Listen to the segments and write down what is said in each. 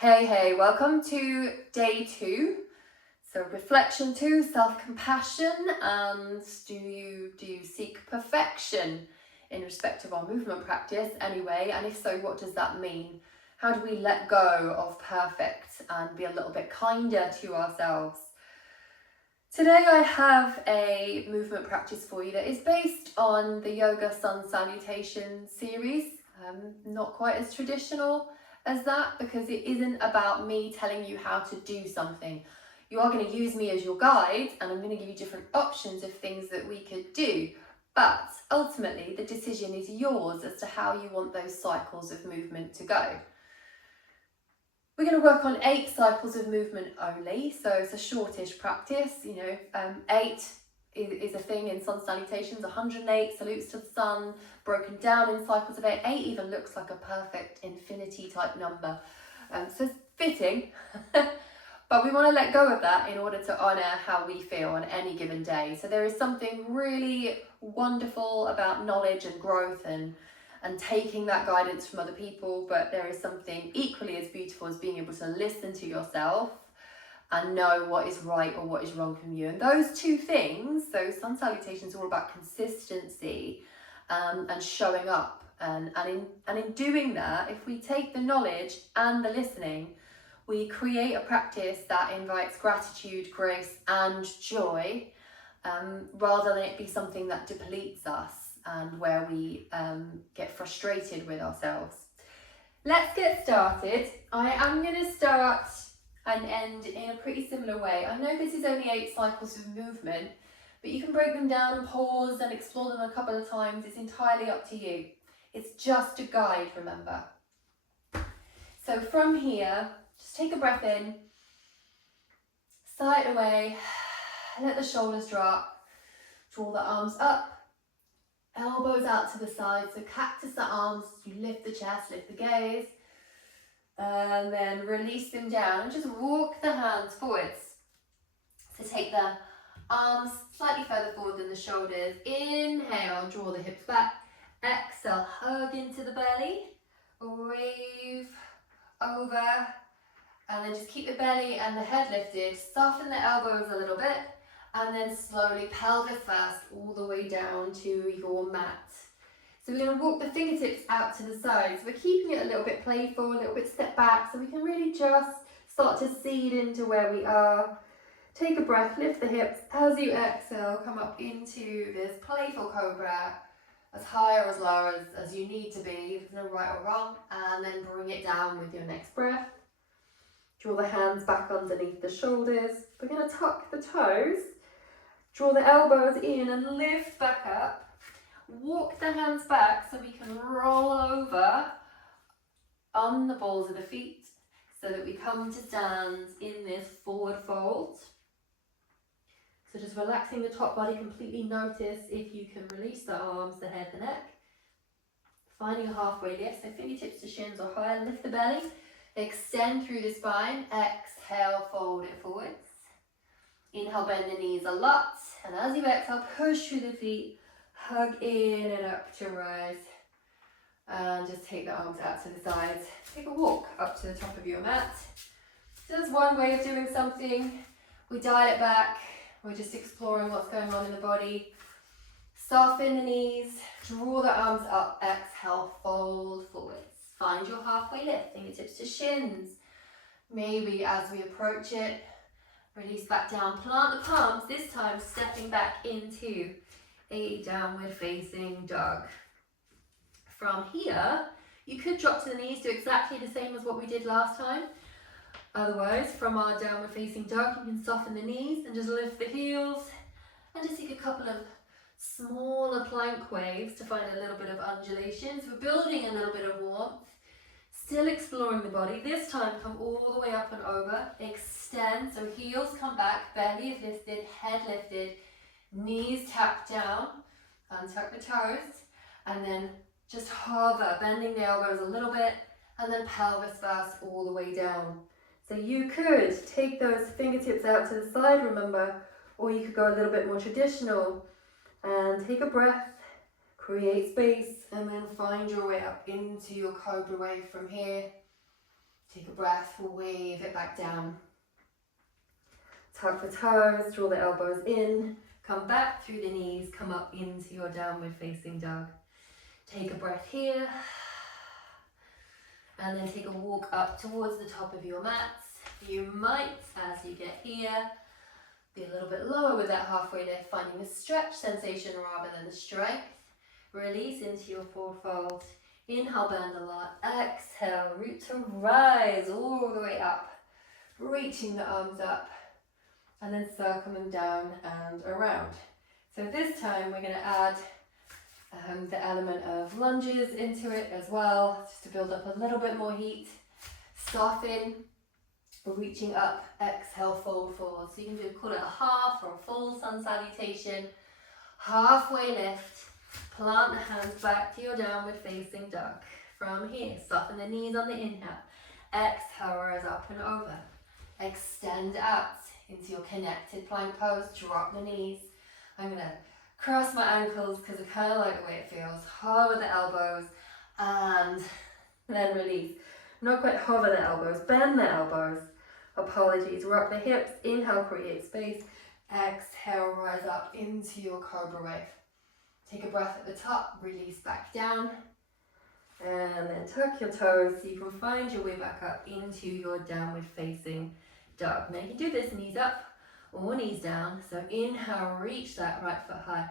Hey, welcome to day 2. So reflection 2, self-compassion, and do you seek perfection in respect of our movement practice anyway? And if so, what does that mean? How do we let go of perfect and be a little bit kinder to ourselves? Today I have a movement practice for you that is based on the Yoga Sun Salutation series. Not quite as traditional as that, because it isn't about me telling you how to do something. You are going to use me as your guide, and I'm going to give you different options of things that we could do. But ultimately, the decision is yours as to how you want those cycles of movement to go. We're going to work on 8 cycles of movement only, so it's a shortish practice. 8 is a thing in Sun Salutations, 108 salutes to the sun, broken down in cycles of 8. 8 even looks like a perfect infinity type number, so it's fitting. But we want to let go of that in order to honour how we feel on any given day. So there is something really wonderful about knowledge and growth and taking that guidance from other people, but there is something equally as beautiful as being able to listen to yourself and know what is right or what is wrong from you. And those two things, so Sun Salutations, are all about consistency and showing up. And in doing that, if we take the knowledge and the listening, we create a practice that invites gratitude, grace, and joy, rather than it be something that depletes us and where we get frustrated with ourselves. Let's get started. I am going to start and end in a pretty similar way. I know this is only 8 cycles of movement, but you can break them down and pause and explore them a couple of times. It's entirely up to you. It's just a guide, remember. So from here, just take a breath in, sigh it away, let the shoulders drop, draw the arms up, elbows out to the side, so cactus the arms, you lift the chest, lift the gaze, and then release them down and just walk the hands forwards. So take the arms slightly further forward than the shoulders. Inhale, draw the hips back. Exhale, hug into the belly, wave over, and then just keep the belly and the head lifted. Soften the elbows a little bit, and then slowly pelvis first all the way down to your mat. So we're going to walk the fingertips out to the sides. We're keeping it a little bit playful, a little bit step back, so we can really just start to seed into where we are. Take a breath, lift the hips. As you exhale, come up into this playful cobra, as high or as low as you need to be. There's no right or wrong. And then bring it down with your next breath. Draw the hands back underneath the shoulders. We're going to tuck the toes. Draw the elbows in and lift back up. Walk the hands back so we can roll over on the balls of the feet so that we come to stand in this forward fold. So just relaxing the top body, completely notice if you can release the arms, the head, the neck. Finding a halfway lift, so fingertips to shins or higher, lift the belly, extend through the spine, exhale, fold it forwards. Inhale, bend the knees a lot, and as you exhale, push through the feet, hug in and up to rise, and just take the arms out to the sides. Take a walk up to the top of your mat. So that's one way of doing something. We dial it back, we're just exploring what's going on in the body. Soften the knees, draw the arms up, exhale, fold forwards. Find your halfway lift, fingertips to shins. Maybe as we approach it, release back down, plant the palms, this time stepping back into a downward facing dog. From here, you could drop to the knees, do exactly the same as what we did last time. Otherwise, from our downward facing dog, you can soften the knees and just lift the heels and just take a couple of smaller plank waves to find a little bit of undulation. So we're building a little bit of warmth. Still exploring the body. This time, come all the way up and over. Extend, so heels come back, belly is lifted, head lifted, knees tap down, untuck the toes, and then just hover, bending the elbows a little bit, and then pelvis first all the way down. So you could take those fingertips out to the side, remember, or you could go a little bit more traditional and take a breath. Create space and then find your way up into your cobra wave from here. Take a breath, wave it back down. Tuck the toes, draw the elbows in, come back through the knees, come up into your downward facing dog. Take a breath here, and then take a walk up towards the top of your mats. You might, as you get here, be a little bit lower with that halfway lift, finding a stretch sensation rather than the strength. Release into your forward fold. Inhale, bend a lot. Exhale, root to rise all the way up. Reaching the arms up. And then circle them down and around. So this time we're going to add the element of lunges into it as well, just to build up a little bit more heat. Soften. Reaching up, exhale, fold forward. So you can call it a half or a full sun salutation. Halfway lift, plant the hands back to your downward facing dog. From here, soften the knees on the inhale. Exhale, rise up and over. Extend out into your connected plank pose. Drop the knees. I'm going to cross my ankles because I kind of like the way it feels. Hover the elbows and then release. Not quite hover the elbows, bend the elbows. Apologies, rock the hips, inhale, create space. Exhale, rise up into your cobra wave. Take a breath at the top, release back down. And then tuck your toes so you can find your way back up into your downward facing dog. Now you can do this knees up or knees down. So inhale, reach that right foot high.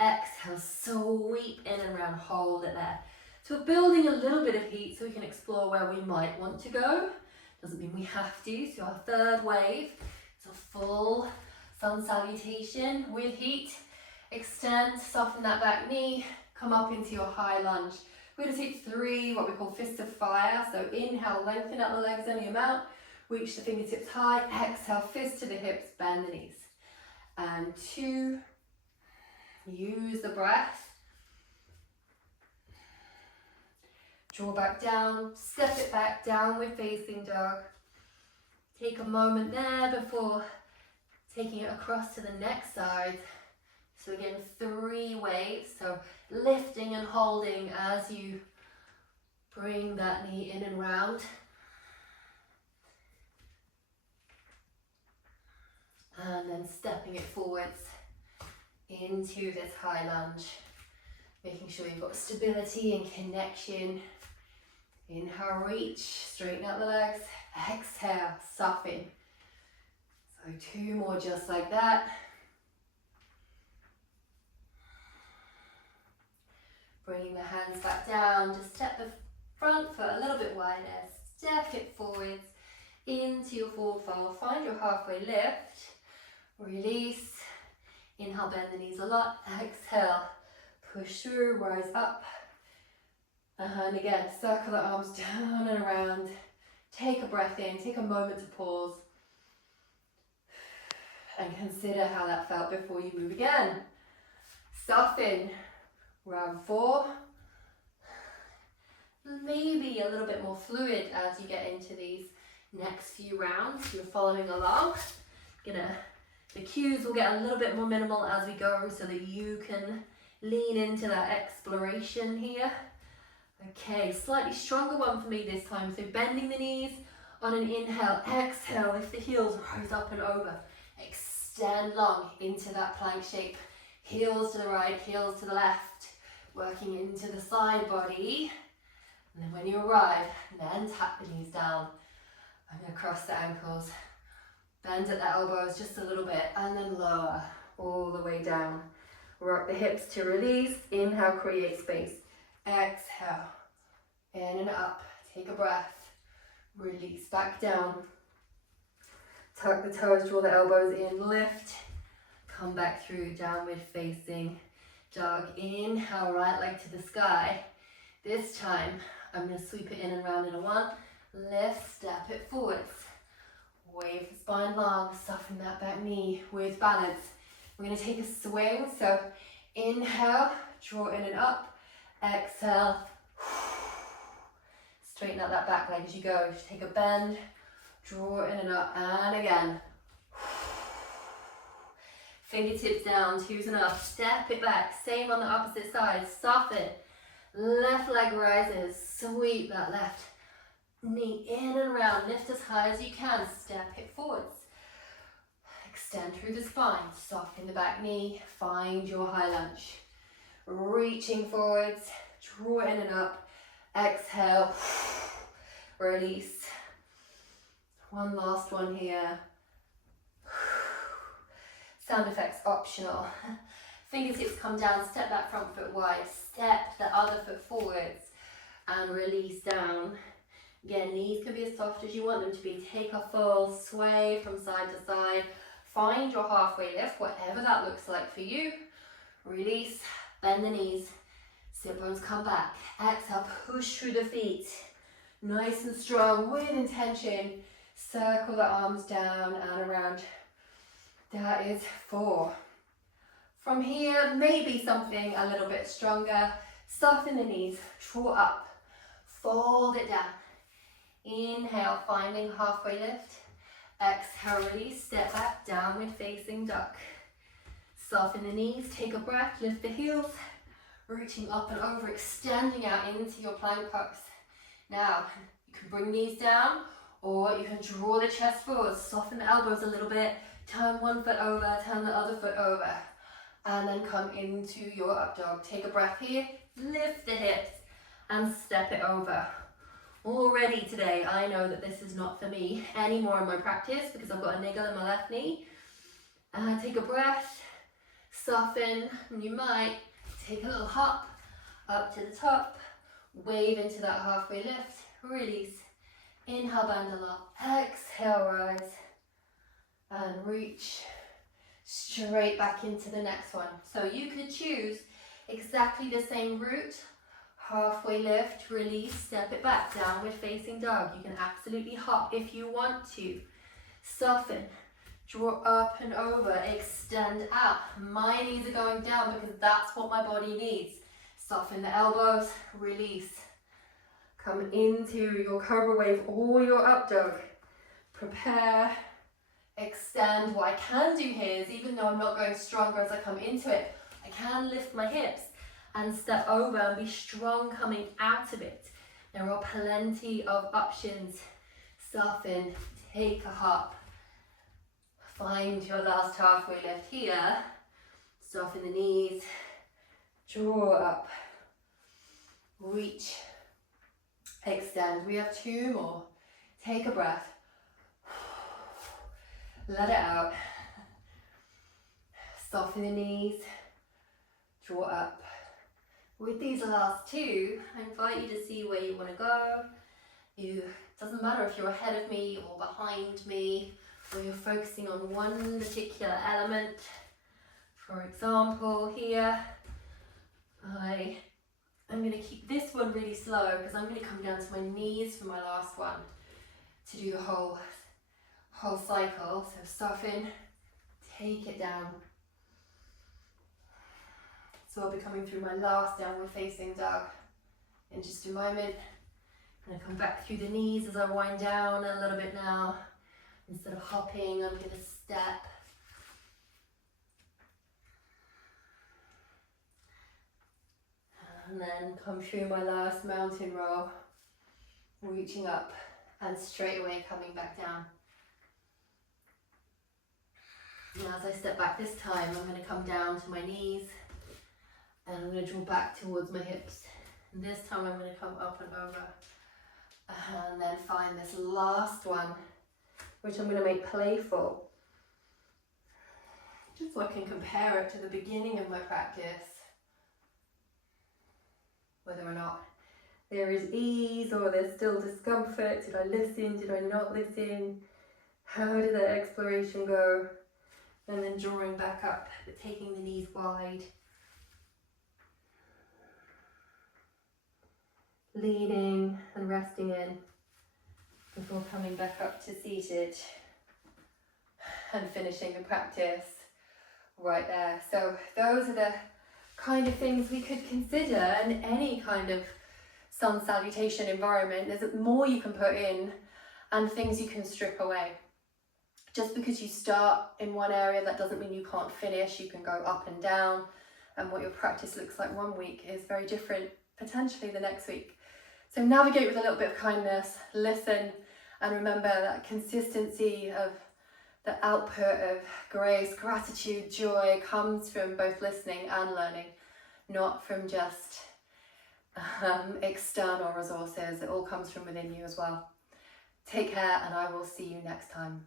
Exhale, sweep in and around, hold it there. So we're building a little bit of heat so we can explore where we might want to go. Doesn't mean we have to. So our third wave is a full sun salutation with heat. Extend, soften that back knee, come up into your high lunge. We're going to take 3 what we call fists of fire. So inhale, lengthen out the legs any amount, reach the fingertips high, exhale, fist to the hips, bend the knees. And 2, use the breath. Draw back down, step it back, downward facing dog. Take a moment there before taking it across to the next side. So again, 3 waves. So lifting and holding as you bring that knee in and round. And then stepping it forwards into this high lunge. Making sure you've got stability and connection. Inhale, reach, straighten out the legs. Exhale, soften. So 2 more just like that. Bringing the hands back down, just step the front foot a little bit wider. Step it forwards into your forward fold. Find your halfway lift. Release. Inhale, bend the knees a lot. Exhale, push through, rise up. And again, circle the arms down and around. Take a breath in, take a moment to pause. And consider how that felt before you move again. Soften. Round 4. Maybe a little bit more fluid as you get into these next few rounds. You're following along. The cues will get a little bit more minimal as we go so that you can lean into that exploration here. Okay, slightly stronger one for me this time. So bending the knees on an inhale, exhale, lift the heels, rise up and over. Extend long into that plank shape. Heels to the right, heels to the left. Working into the side body. And then when you arrive, then tap the knees down. I'm going to cross the ankles. Bend at the elbows just a little bit and then lower all the way down. Rock the hips to release. Inhale, create space. Exhale, in and up. Take a breath. Release back down. Tuck the toes, draw the elbows in, lift. Come back through, downward facing dog. Inhale, right leg to the sky. This time, I'm going to sweep it in and round in a 1. Lift, step it forwards. Wave the spine long, soften that back knee with balance. We're going to take a swing. So inhale, draw in and up. Exhale, straighten out that back leg as you go. Just take a bend, draw in and up, and again. Fingertips down, 2's enough. Step it back, same on the opposite side. Soften. Left leg rises, sweep that left knee in and round, lift as high as you can, step it forwards. Extend through the spine, soften the back knee, find your high lunge. Reaching forwards, draw in and up, exhale, release. One last one here. Sound effects optional. Fingertips come down, step that front foot wide, step the other foot forwards and release down. Again, knees can be as soft as you want them to be. Take a full sway from side to side. Find your halfway lift, whatever that looks like for you. Release, bend the knees, sit bones come back. Exhale, push through the feet. Nice and strong with intention. Circle the arms down and around. That is 4. From here, maybe something a little bit stronger. Soften the knees, draw up, fold it down. Inhale, finding halfway lift. Exhale, release, step back, downward facing duck. Soften the knees, take a breath, lift the heels, reaching up and over, extending out into your plank pose. Now, you can bring knees down, or you can draw the chest forward, soften the elbows a little bit, turn one foot over, turn the other foot over, and then come into your up dog. Take a breath here, lift the hips, and step it over. Already today, I know that this is not for me anymore in my practice because I've got a niggle in my left knee. Take a breath, soften, and you might take a little hop up to the top, wave into that halfway lift, release. Inhale, bend a lot, exhale, rise, and reach straight back into the next one. So you could choose exactly the same route. Halfway lift, release, step it back, downward facing dog. You can absolutely hop if you want to. Soften, draw up and over, extend out. My knees are going down because that's what my body needs. Soften the elbows, release. Come into your cobra wave or your up dog. Prepare, extend. What I can do here is, even though I'm not going stronger as I come into it, I can lift my hips and step over and be strong coming out of it. There are plenty of options. Soften, take a hop. Find your last halfway lift here. Soften the knees, draw up, reach, extend. We have 2 more. Take a breath. Let it out. Soften the knees, draw up. With these last 2, I invite you to see where you want to go. It doesn't matter if you're ahead of me or behind me, or you're focusing on one particular element. For example, here, I'm going to keep this one really slow because I'm going to come down to my knees for my last one to do the whole cycle. So soften, take it down. So I'll be coming through my last downward facing dog in just a moment. I'm going to come back through the knees as I wind down a little bit now. Instead of hopping, I'm going to step. And then come through my last mountain roll, reaching up and straight away coming back down. Now as I step back this time, I'm going to come down to my knees and I'm going to draw back towards my hips. And this time I'm going to come up and over. And then find this last one, which I'm going to make playful. Just so I can compare it to the beginning of my practice. Whether or not there is ease or there's still discomfort. Did I listen? Did I not listen? How did that exploration go? And then drawing back up, but taking the knees wide. Leaning and resting in before coming back up to seated and finishing the practice right there. So those are the kind of things we could consider in any kind of sun salutation environment. There's more you can put in and things you can strip away. Just because you start in one area, that doesn't mean you can't finish. You can go up and down, and what your practice looks like one week is very different potentially the next week. So navigate with a little bit of kindness, listen, and remember that consistency of the output of grace, gratitude, joy comes from both listening and learning, not from just external resources. It all comes from within you as well. Take care, and I will see you next time.